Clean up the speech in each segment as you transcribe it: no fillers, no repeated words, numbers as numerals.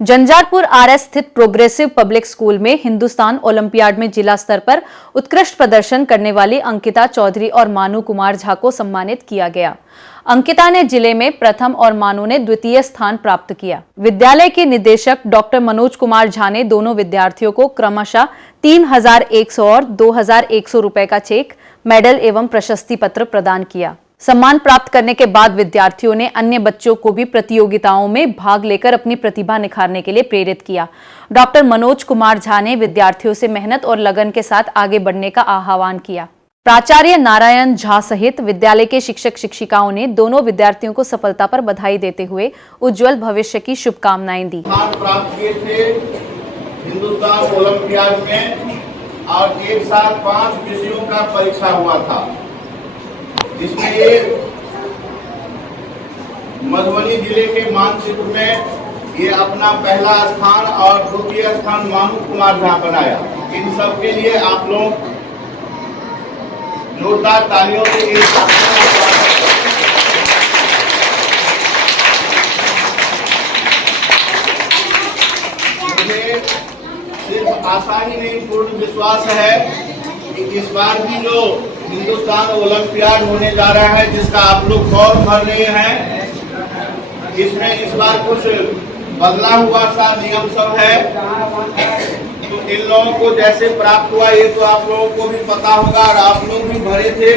जंजारपुर RS स्थित progressive public school में Hindustan olympiad में जिला स्तर पर उत्कृष्ट प्रदर्शन करने वाली अंकिता चौधरी और मानू कुमार झा को सम्मानित किया गया। अंकिता ने जिले में प्रथम और मानू ने द्वितीय स्थान प्राप्त किया। विद्यालय के निदेशक डॉक्टर मनोज कुमार झा ने दोनों विद्यार्थियों को क्रमशः 3,100 और 2,100 रुपए का चेक, मेडल एवं प्रशस्ति पत्र प्रदान किया। सम्मान प्राप्त करने के बाद विद्यार्थियों ने अन्य बच्चों को भी प्रतियोगिताओं में भाग लेकर अपनी प्रतिभा निखारने के लिए प्रेरित किया। डॉक्टर मनोज कुमार झा ने विद्यार्थियों से मेहनत और लगन के साथ आगे बढ़ने का आह्वान किया। प्राचार्य नारायण झा सहित विद्यालय के शिक्षक शिक्षिकाओं ने दोनों विद्यार्थियों को सफलता पर बधाई देते हुए उज्जवल भविष्य की शुभकामनाएं दी। प्राप्त किए थे हिंदुस्तान ओलंपियाड में और एक साथ 5 विषयों का परीक्षा हुआ था, जिसमें मधुबनी जिले के मानचित्र में ये अपना पहला स्थान और द्वितीय स्थान मानू कुमार झा बनाया। इन सब के लिए आप लोग जोरदार तालियों से मुझे सिर्फ आशा ही नहीं, पूर्ण विश्वास है कि इस बार भी जो हिंदुस्तान ओलंपियाड होने जा रहा है, जिसका आप लोग फॉर्म भर रहे हैं, इसमें इस बार कुछ बदला हुआ सा नियम सब है। तो इन लोगों को जैसे प्राप्त हुआ ये तो आप लोगों को भी पता होगा और आप लोग भी भरे थे,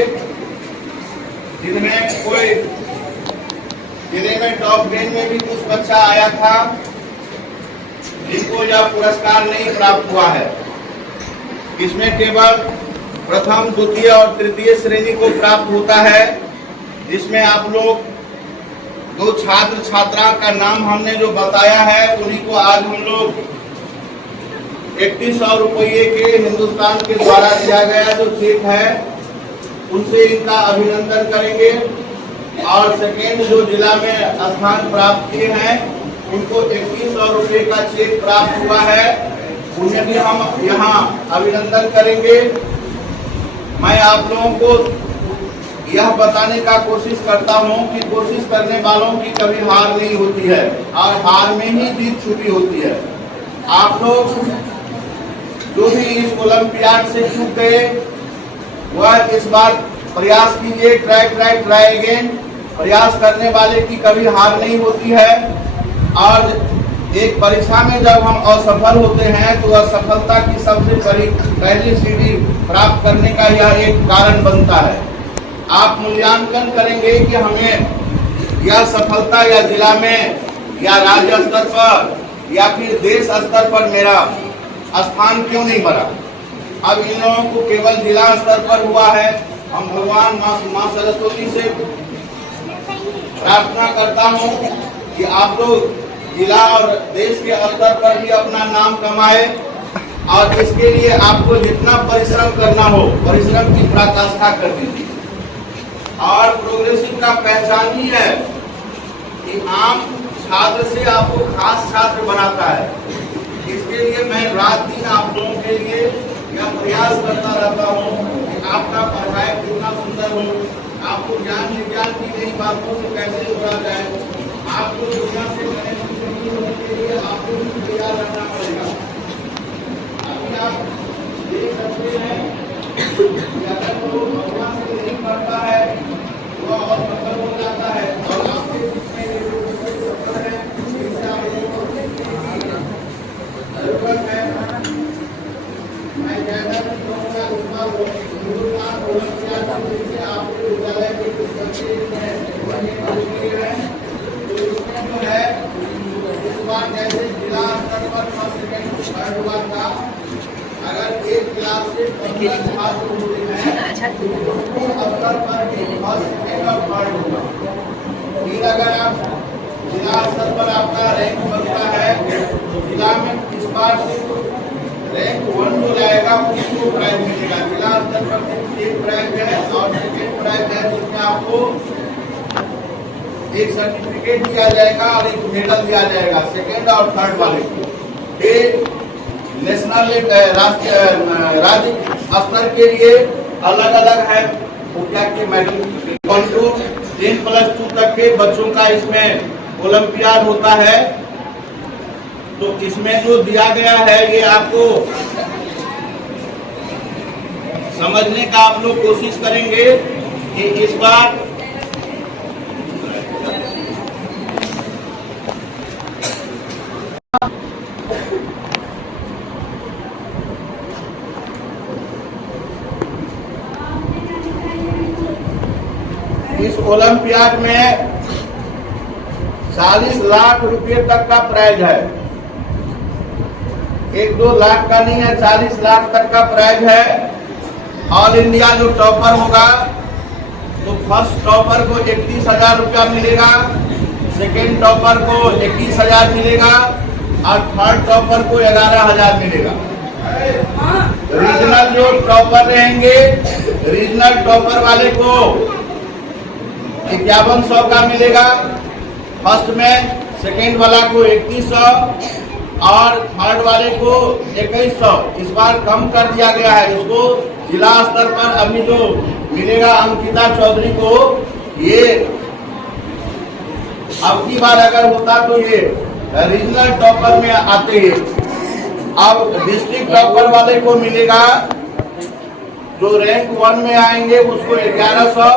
जिनमें कोई जिले में टॉप 10 में भी कुछ बच्चा आया था, जिनको यह पुरस्कार नहीं प्राप्त हुआ है। इसमें केवल प्रथम, द्वितीय और तृतीय श्रेणी को प्राप्त होता है, जिसमें आप लोग 2 छात्र छात्रा का नाम हमने जो बताया है, उन्हीं को आज हम लोग 3100 रुपये के हिंदुस्तान के द्वारा दिया गया जो चेक है, उनसे इनका अभिनंदन करेंगे। और सेकेंड जो जिला में स्थान प्राप्त किए हैं, उनको 3100 रुपये का चेक प्राप्त हुआ है, उन्हें भी हम यहाँ अभिनंदन करेंगे। मैं आप लोगों को यह बताने का कोशिश करता हूँ कि कोशिश करने वालों की कभी हार नहीं होती है और हार में ही जीत छुपी होती है। आप लोग जो भी इस ओलंपियाड से चूक गए, वह इस बार प्रयास कीजिए, ट्राई अगेन। प्रयास करने वाले की कभी हार नहीं होती है और एक परीक्षा में जब हम असफल होते हैं तो असफलता की सबसे पहली सीढ़ी प्राप्त करने का यह एक कारण बनता है। आप मूल्यांकन करेंगे कि हमें यह सफलता या जिला में या राज्य स्तर पर या फिर देश स्तर पर मेरा स्थान क्यों नहीं बना। अब इन लोगों को केवल जिला स्तर पर हुआ है। हम भगवान माँ सरस्वती से प्रार्थना करता हूँ कि आप लोग जिला और देश के स्तर पर भी अपना नाम कमाए और इसके लिए आपको जितना परिश्रम करना हो, परिश्रम की पराकाष्ठा कर दीजिए। और प्रोग्रेसिव का पहचान ही है कि आम छात्र से आपको खास छात्र बनाता है। इसके लिए मैं रात दिन आप लोगों के लिए यह प्रयास करता रहता हूँ कि आपका पढ़ाई कितना सुंदर हो, आपको ज्ञान विज्ञान की नई बातों से कैसे जोड़ा जाए, आपको दुनिया से के लिए आपको तैयार रहना पड़ेगा। अभी आप देख सकते हैं कि अगर वो भगवान से नहीं पढ़ता है वो और सफल हो जाता है और आपके सफल है, इससे आप लोगों को जरूरत है। मैं कहना चाहूँगा इस बार हिंदुस्तान ओलंपियाड से आपके विद्यालय के कुछ बच्चे हैं तो इसमें जो है जैसे जिला स्तर पर फर्स्ट सेकंड थर्ड हुआ था, अगर एक क्लास से 15 छात्र होते हैं तो स्तर पर भी फर्स्ट सेकंड और थर्ड होगा। फिर अगर आप जिला स्तर पर आपका रैंक बनता है तो जिला में इस बार से रैंक 1 जो जाएगा उसको प्राइज मिलेगा। जिला स्तर पर एक प्राइज है और सेकेंड प्राइज है, जिसमें आपको एक सर्टिफिकेट दिया जाएगा और एक मेडल दिया जाएगा सेकेंड और थर्ड वाले को। ये नेशनल राज्य स्तर के लिए अलग अलग है मुखिया के मेडल। 10+2 तक के बच्चों का इसमें ओलंपियाड होता है। तो इसमें जो दिया गया है ये आपको समझने का आप लोग कोशिश करेंगे कि इस बार इस ओलंपियाड में 40 लाख रुपए तक का प्राइज है। 1-2 लाख का नहीं है, 40 लाख तक का प्राइज है। ऑल इंडिया जो टॉपर होगा तो फर्स्ट टॉपर को 31,000 रुपया मिलेगा, सेकेंड टॉपर को 21,000 मिलेगा और थर्ड टॉपर को 11,000 मिलेगा। रीजनल जो टॉपर रहेंगे, रीजनल टॉपर वाले को 5100 का मिलेगा फर्स्ट में, सेकेंड वाला को 3100 और थर्ड वाले को 2100। इस बार कम कर दिया गया है। इसको जिला स्तर पर अभी जो मिलेगा अंकिता चौधरी को, ये अब की बार अगर होता तो ये रीजनल टॉपर में आते हैं। अब डिस्ट्रिक्ट टॉपर वाले को मिलेगा, जो रैंक 1 में आएंगे उसको 1100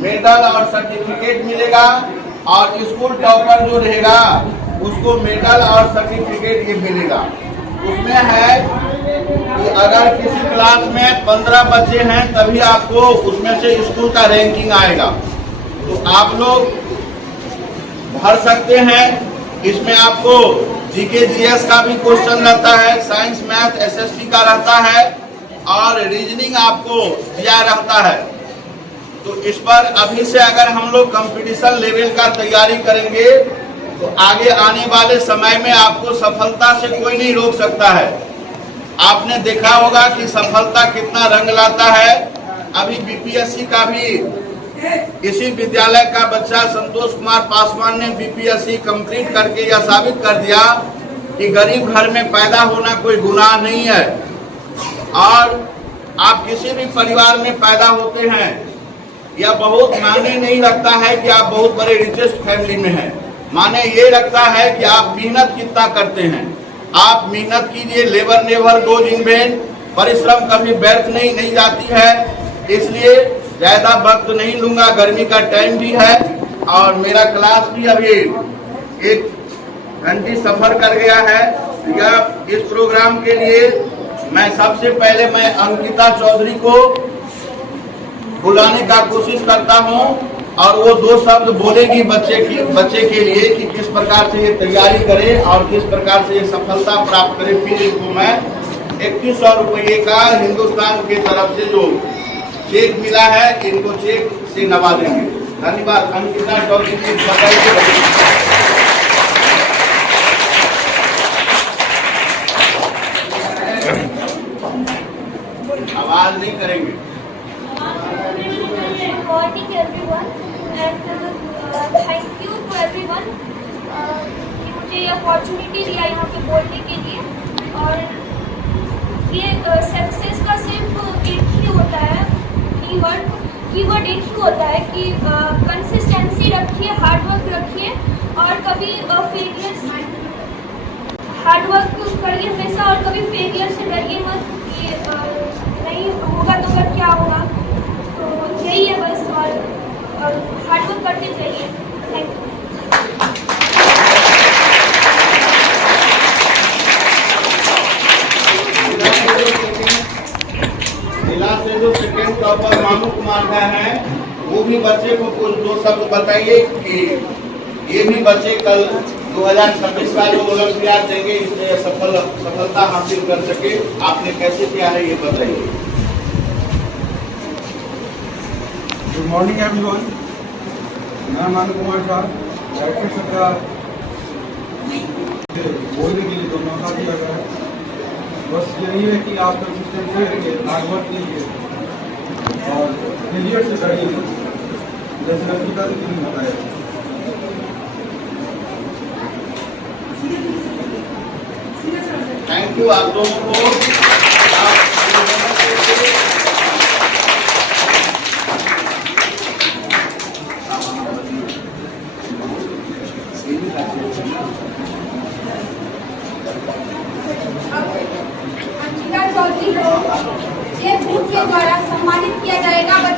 मेडल और सर्टिफिकेट मिलेगा, और स्कूल टॉपर जो रहेगा उसको मेडल और सर्टिफिकेट ये मिलेगा। उसमें है कि अगर किसी क्लास में 15 बच्चे हैं तभी आपको उसमें से स्कूल का रैंकिंग आएगा। तो आप लोग भर सकते हैं। इसमें आपको जीके जीएस का भी क्वेश्चन रहता है, साइंस मैथ एसएसटी का रहता है और रीजनिंग आपको दिया रहता है। तो इस पर अभी से अगर हम लोग कंपटीशन लेवल का तैयारी करेंगे तो आगे आने वाले समय में आपको सफलता से कोई नहीं रोक सकता है। आपने देखा होगा कि सफलता कितना रंग लाता है। अभी बीपीएससी का भी इसी विद्यालय का बच्चा संतोष कुमार पासवान ने बीपीएससी कंप्लीट करके यह साबित कर दिया कि गरीब घर में पैदा होना कोई गुनाह नहीं है। और आप किसी भी परिवार में पैदा होते हैं, यह बहुत मायने नहीं रखता है कि आप बहुत बड़े रिचेस्ट फैमिली में हैं। माने ये लगता है कि आप मेहनत कितना करते हैं। आप मेहनत कीजिए, labour never goes in when, परिश्रम कभी व्यर्थ नहीं जाती है। इसलिए ज्यादा वक्त नहीं लूंगा, गर्मी का टाइम भी है और मेरा क्लास भी अभी 1 घंटे सफर कर गया है। यह इस प्रोग्राम के लिए मैं सबसे पहले अंकिता चौधरी को बुलाने का कोशिश करता हूं और वो 2 शब्द बोलेगी बच्चे के लिए कि किस प्रकार से ये तैयारी करे और किस प्रकार से ये सफलता प्राप्त करे। फिर इनको मैं 2100 रुपये का हिंदुस्तान की तरफ से जो चेक मिला है, इनको चेक से नवाजेंगे। धन्यवाद। अंकिता चौधरी जी बताइए। आवाज नहीं करेंगे। Good morning everyone and thank you to everyone कि मुझे ये अपॉर्चुनिटी दिया यहाँ पे बोलने के लिए। और ये सक्सेस का सिर्फ एक ही होता है कीवर्ड एक ही होता है कि कंसिस्टेंसी रखिए, हार्डवर्क रखिए और कभी हार्डवर्क करिए हमेशा और कभी फेलियर से डरिए मत। ये नहीं होगा तो फिर क्या होगा, तो यही है बस। और हार्डवर्क करते चाहिए। Thank you. जिला से जो सेकेंड टॉपर मानू कुमार का है, वो भी बच्चे को कुछ 2 शब्द बताइए कि ये भी बच्चे कल 2026 का जो ओलंपियाड देंगे इसमें सफलता हासिल कर सके। आपने कैसे किया है ये बताइए। Good morning everyone. मैं मानू कुमार साहब बोलने के लिए तो मौका दिया गया है। बस यही है कि आप कंसिस्टेंसी रखिए, हार्डवर्क कीजिए और फेलियर से डरिए, जैसे अंकिता जी ने बताया। थैंक यू आप दोनों को। एक बूथ के द्वारा सम्मानित किया जाएगा।